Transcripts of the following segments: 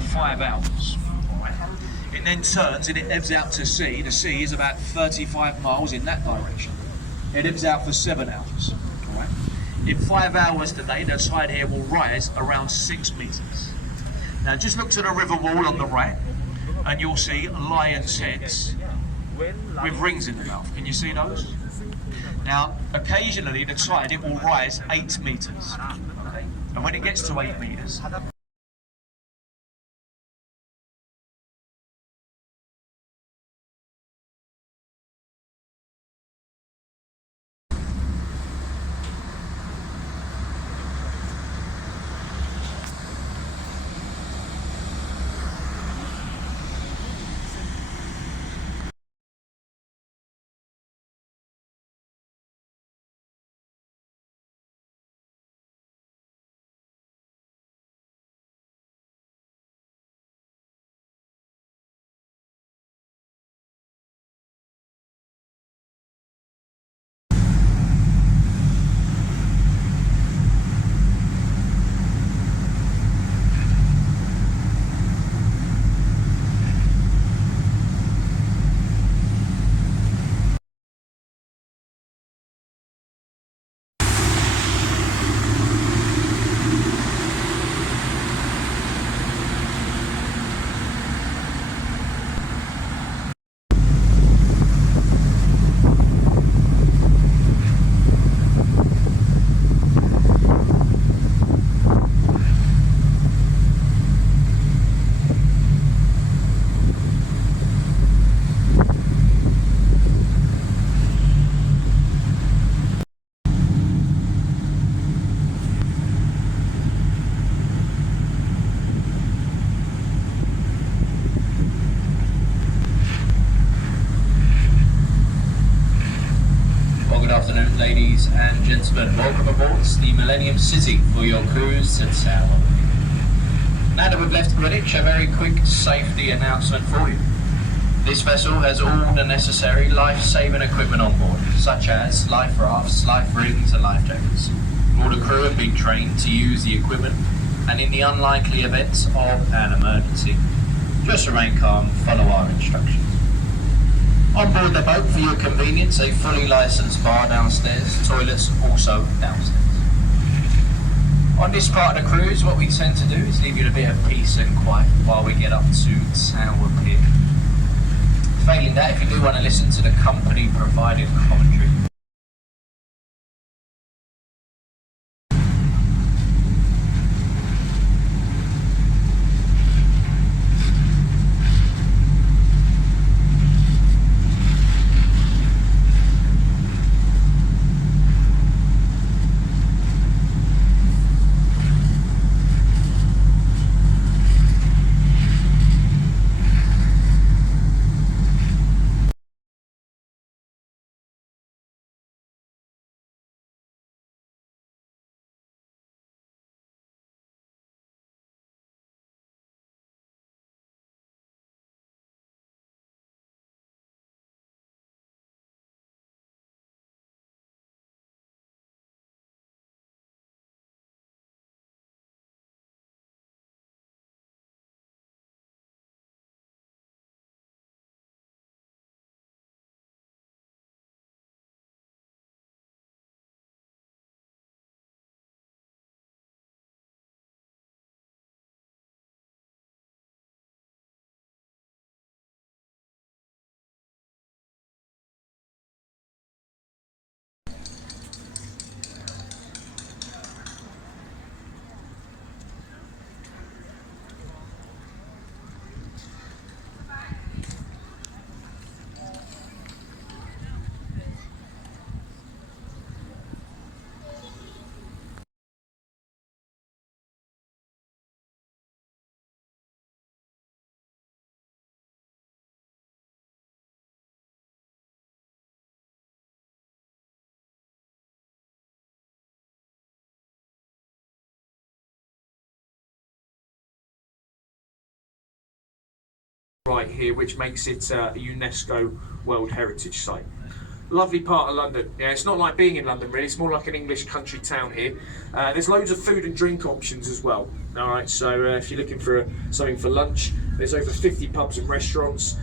for 5 hours. Right. It then turns and it ebbs out to sea. The sea is about 35 miles in that direction. It ebbs out for 7 hours. Right. In 5 hours today, the tide here will rise around 6 metres. Now just look to the river wall on the right and you'll see lions' heads with rings in the mouth. Can you see those? Now, occasionally the tide, it will rise 8 metres. Okay? And when it gets to 8 metres, ladies and gentlemen, welcome aboard the Millennium City for your cruise to Thames. Now that we've left Greenwich, a very quick safety announcement for you. This vessel has all the necessary life-saving equipment on board, such as life rafts, life rings and life jackets. All the crew have been trained to use the equipment, and in the unlikely event of an emergency, just remain calm, follow our instructions. On board the boat, for your convenience, a fully licensed bar downstairs, toilets also downstairs. On this part of the cruise, what we tend to do is leave you a bit of peace and quiet while we get up to Tower Pier. Failing that, if you do want to listen to the company provided commentary, right here, which makes it a UNESCO World Heritage Site. Lovely part of London. Yeah, it's not like being in London really. It's more like an English country town here. There's loads of food and drink options as well. All right, so if you're looking for something for lunch, there's over 50 pubs and restaurants.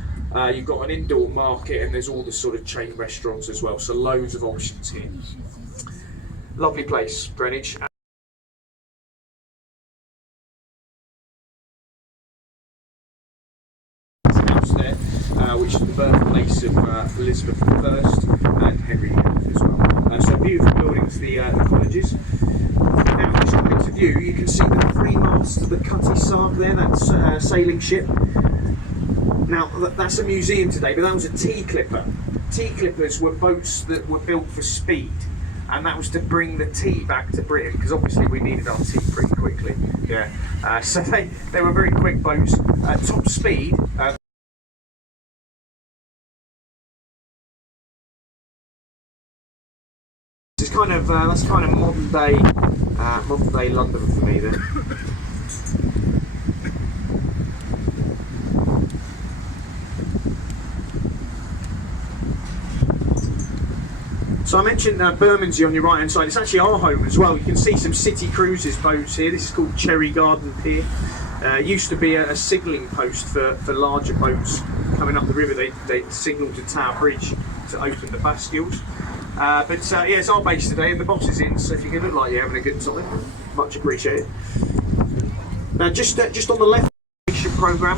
You've got an indoor market, and there's all the sort of chain restaurants as well. So loads of options here. Lovely place, Greenwich. House there, which is the birthplace of Elizabeth I and Henry VIII as well. So beautiful buildings, the colleges. Now, just coming to view, you can see the three masts of the Cutty Sark there, that's sailing ship. Now, that's a museum today, but that was a tea clipper. Tea clippers were boats that were built for speed, and that was to bring the tea back to Britain, because obviously we needed our tea pretty quickly. Yeah, so they were very quick boats. Top speed. It's kind of that's kind of modern day London for me then. So I mentioned Bermondsey on your right hand side. It's actually our home as well. You can see some City Cruises boats here. This is called Cherry Garden Pier. It used to be a signalling post for larger boats coming up the river. They signalled to Tower Bridge to open the bascules. Yeah, it's our base today, and the boss is in, so if you can look like you're having a good time, much appreciated. Now, just on the left programme,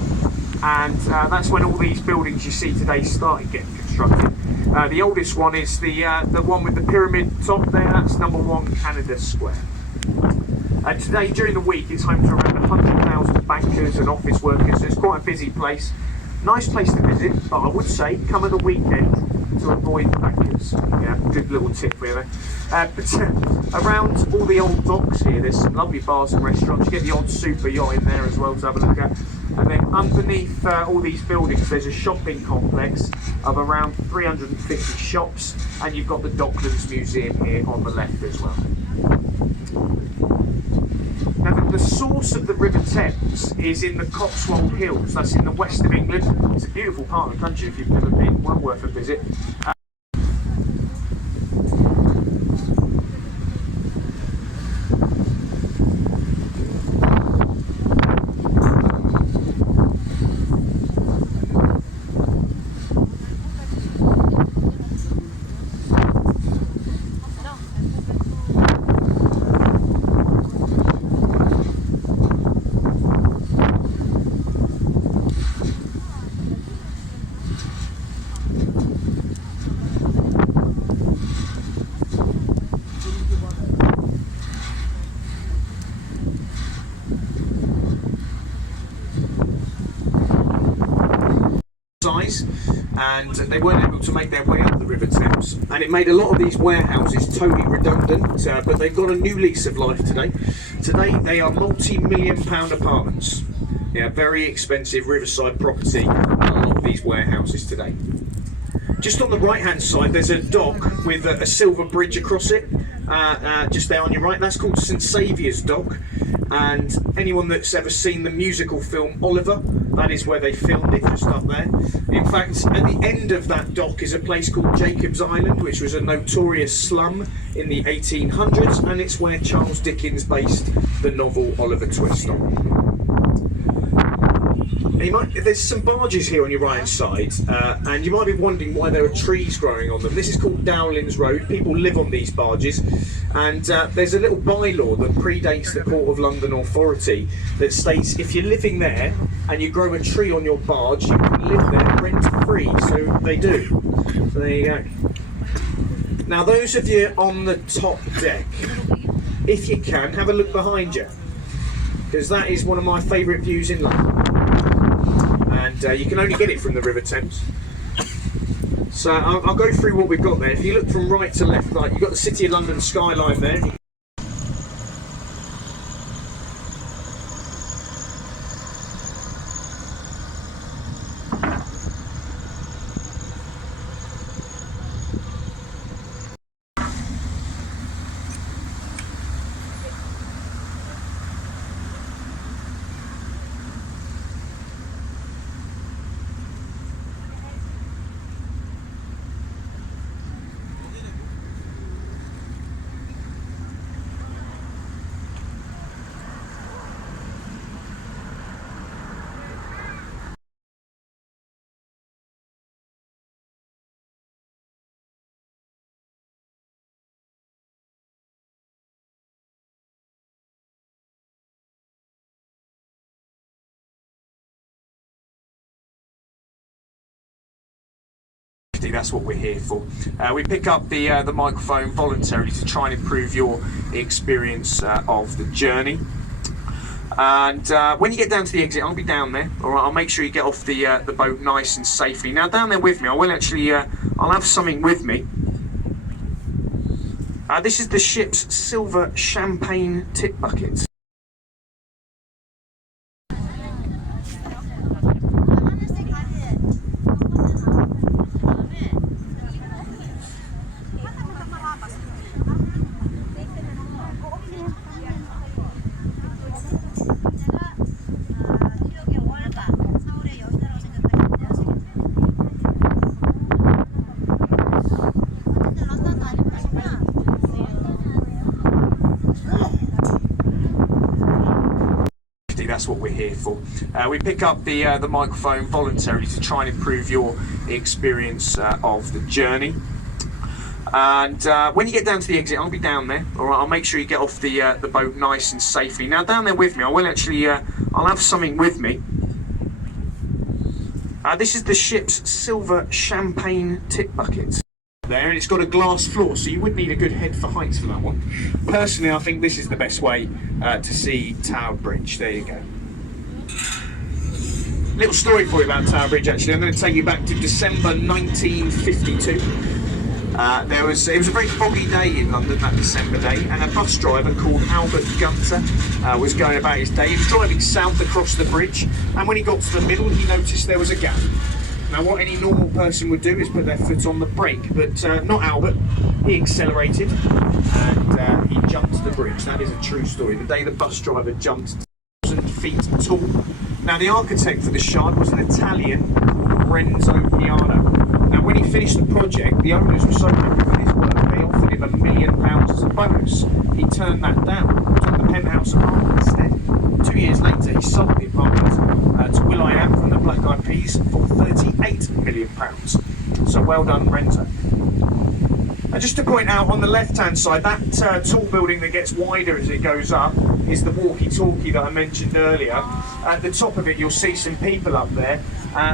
and that's when all these buildings you see today started getting constructed. The oldest one is the one with the pyramid top there. That's number 1 Canada Square. Today, during the week, it's home to around 100,000 bankers and office workers, so it's quite a busy place. Nice place to visit, but I would say come at the weekend to avoid the bankers. Yeah, good little tip for you there. Around all the old docks here, there's some lovely bars and restaurants. You get the odd super yacht in there as well to have a look at. And then underneath all these buildings, there's a shopping complex of around 350 shops, and you've got the Docklands Museum here on the left as well. Now, the source of the River Thames is in the Cotswold Hills. That's in the west of England. It's a beautiful part of the country if you've never been. Well worth a visit. And they weren't able to make their way up the River Thames, and it made a lot of these warehouses totally redundant, but they've got a new lease of life today. Today they are multi-million-pound apartments. Yeah, very expensive riverside property, a lot of these warehouses today. Just on the right hand side there's a dock with a silver bridge across it, just there on your right. That's called St Saviour's Dock, and anyone that's ever seen the musical film Oliver, that is where they filmed it, just up there. In fact, at the end of that dock is a place called Jacob's Island, which was a notorious slum in the 1800s, and it's where Charles Dickens based the novel Oliver Twist on. There's some barges here on your right hand side, and you might be wondering why there are trees growing on them. This is called Dowlins Road. People live on these barges, and there's a little bylaw that predates the Port of London Authority that states if you're living there and you grow a tree on your barge, you can live there rent free. So they do. So there you go. Now, those of you on the top deck, if you can, have a look behind you, because that is one of my favourite views in London. And you can only get it from the River Thames. So I'll go through what we've got there. If you look from right to left, like you've got the City of London skyline there. That's what we're here for. We pick up the microphone voluntarily to try and improve your experience of the journey. And when you get down to the exit, I'll be down there. All right, I'll make sure you get off the boat nice and safely. Now down there with me, I will actually I'll have something with me. This is the ship's silver champagne tip bucket. That's what we're here for. We pick up the microphone voluntarily to try and improve your experience of the journey. And when you get down to the exit, I'll be down there. All right, I'll make sure you get off the boat nice and safely. Now down there with me, I will actually I'll have something with me. This is the ship's silver champagne tip bucket. There, and it's got a glass floor, so you would need a good head for heights for that one. Personally, I think this is the best way to see Tower Bridge. There you go. Little story for you about Tower Bridge, actually. I'm going to take you back to December 1952. It was a very foggy day in London that December day, and a bus driver called Albert Gunter was going about his day. He was driving south across the bridge, and when he got to the middle, he noticed there was a gap. Now, what any normal person would do is put their foot on the brake, but not Albert. He accelerated and he jumped the bridge. That is a true story. The day the bus driver jumped 1,000 feet tall. Now, the architect for the shard was an Italian called Renzo Piano. Now, when he finished the project, the owners were so happy with his work, they offered him £1 million as a bonus. He turned that down, took the penthouse apartment instead. 2 years later, he sold the apartment to will.i.am from the Black Eyed Peas for £38 million. So well done, Renzo. And just to point out, on the left-hand side, that tall building that gets wider as it goes up is the walkie-talkie that I mentioned earlier. At the top of it, you'll see some people up there.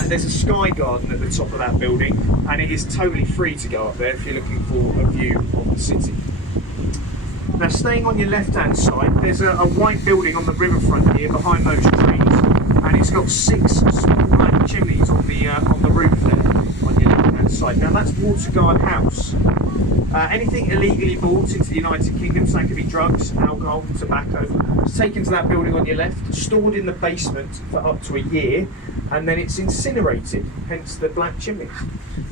There's a sky garden at the top of that building, and it is totally free to go up there if you're looking for a view of the city. Now, staying on your left-hand side, there's a white building on the riverfront here behind those trees, and it's got 6 small black chimneys on the roof there on your left-hand side. Now, that's Waterguard House. Anything illegally bought into the United Kingdom, so that could be drugs, alcohol, tobacco, it's taken to that building on your left, stored in the basement for up to a year, and then it's incinerated, hence the black chimneys.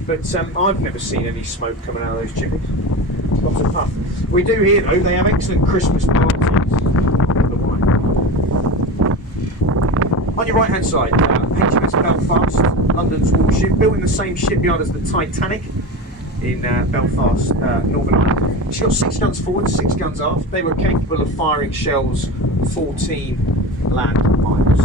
But I've never seen any smoke coming out of those chimneys. Not a puff. We do here, though, they have excellent Christmas parties. On your right hand side, HMS Belfast, London's warship, built in the same shipyard as the Titanic in Belfast, Northern Ireland. She's got 6 guns forward, 6 guns aft. They were capable of firing shells 14 land miles.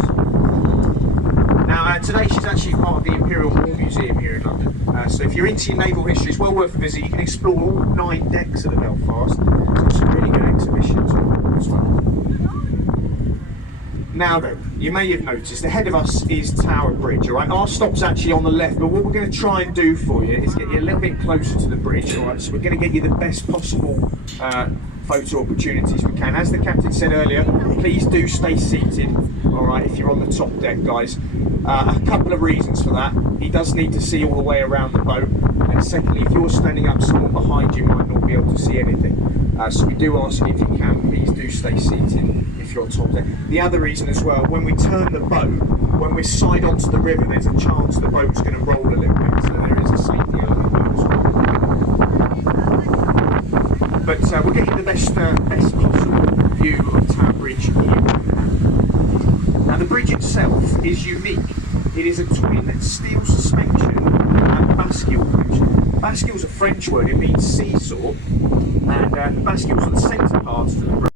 Now, today she's actually part of the Imperial War Museum here in London. So if you're into your naval history, it's well worth a visit. You can explore all 9 decks of the Belfast. There's got some really good exhibitions as well. Now then, you may have noticed ahead of us is Tower Bridge, alright? Our stop's actually on the left, but what we're going to try and do for you is get you a little bit closer to the bridge, alright? So we're going to get you the best possible photo opportunities we can. As the captain said earlier, please do stay seated, alright, if you're on the top deck, guys. A couple of reasons for that. He does need to see all the way around the boat, and secondly, if you're standing up, someone behind you might not be able to see anything. So we do ask you, if you can, please do stay seated if you're on top deck. The other reason as well, when we turn the boat, when we're side onto the river, there's a chance the boat's going to roll a little bit, so there is a safety element there as well. But we'll get you the best possible view of Tower Bridge here. Now, the bridge itself is unique. It is a twin steel suspension and bascule bridge. Bascule's a French word, it means seesaw, and the bascules are the centre parts to the bridge.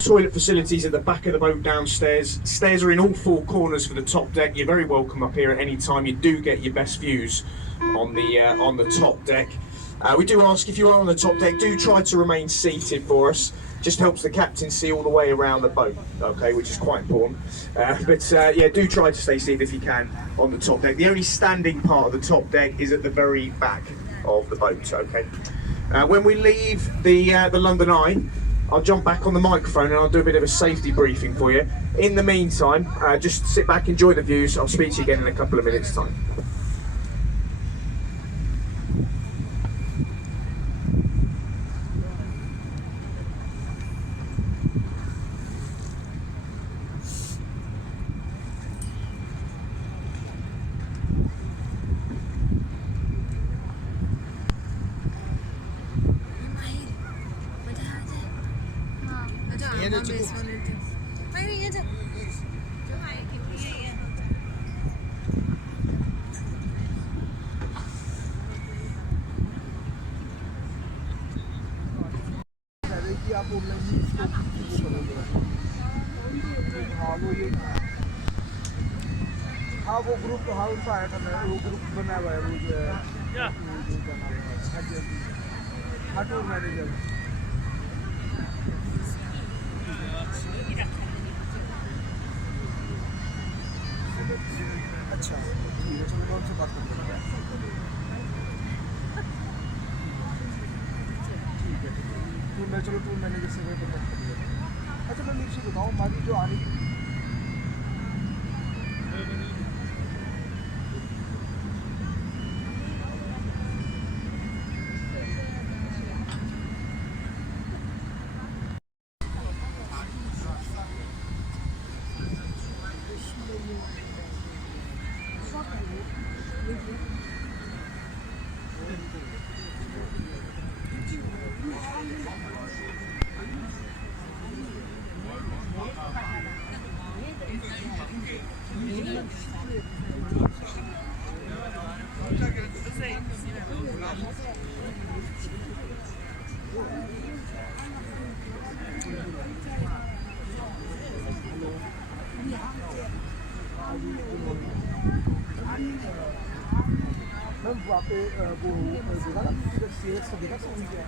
Toilet facilities at the back of the boat downstairs. Stairs are in all 4 corners for the top deck. You're very welcome up here at any time. You do get your best views on the top deck. We do ask, if you are on the top deck, do try to remain seated for us. just helps the captain see all the way around the boat, okay, which is quite important. Yeah, do try to stay seated if you can on the top deck. The only standing part of the top deck is at the very back of the boat, okay. When we leave the London Eye, I'll jump back on the microphone and I'll do a bit of a safety briefing for you. In the meantime, just sit back, enjoy the views. I'll speak to you again in a couple of minutes' time. हाँ वो group हाँ उनका आया था मैं वो group बना हुआ है वो जो है हाँ टूर मैनेजर अच्छा ठीक है चलो मैं उनसे बात करता हूँ ठीक है टूर मैनेजर से मैं बात कर लिया अच्छा मैं नीचे बताऊँ हमारी जो आने की मैम वहाँ पे वो देखा ना सीएस का देखा सब क्या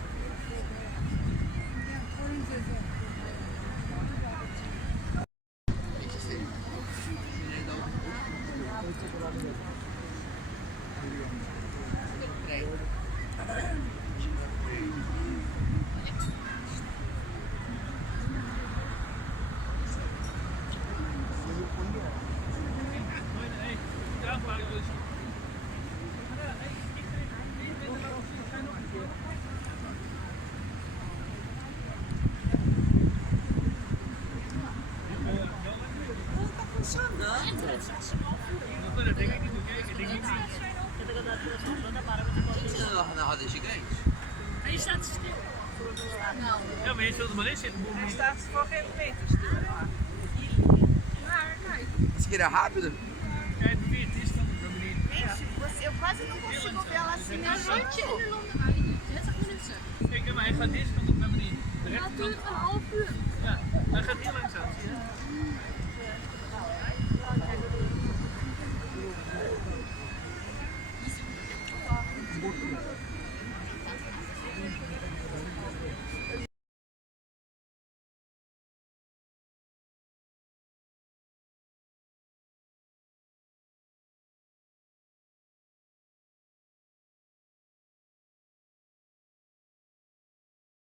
hadden is eens. Maar je staat stil. Nou, Ja, maar je zult er maar in zitten. je staat voor geen meter stil. Maar kijk. Se queira rápido. É difícil, isso também para menino. Gente, eu quase não consigo ver ela assim na gente. 30 minuten. Kijk, maar hij gaat deze kant op naar beneden. De Dat rechterkant. duurt een half uur.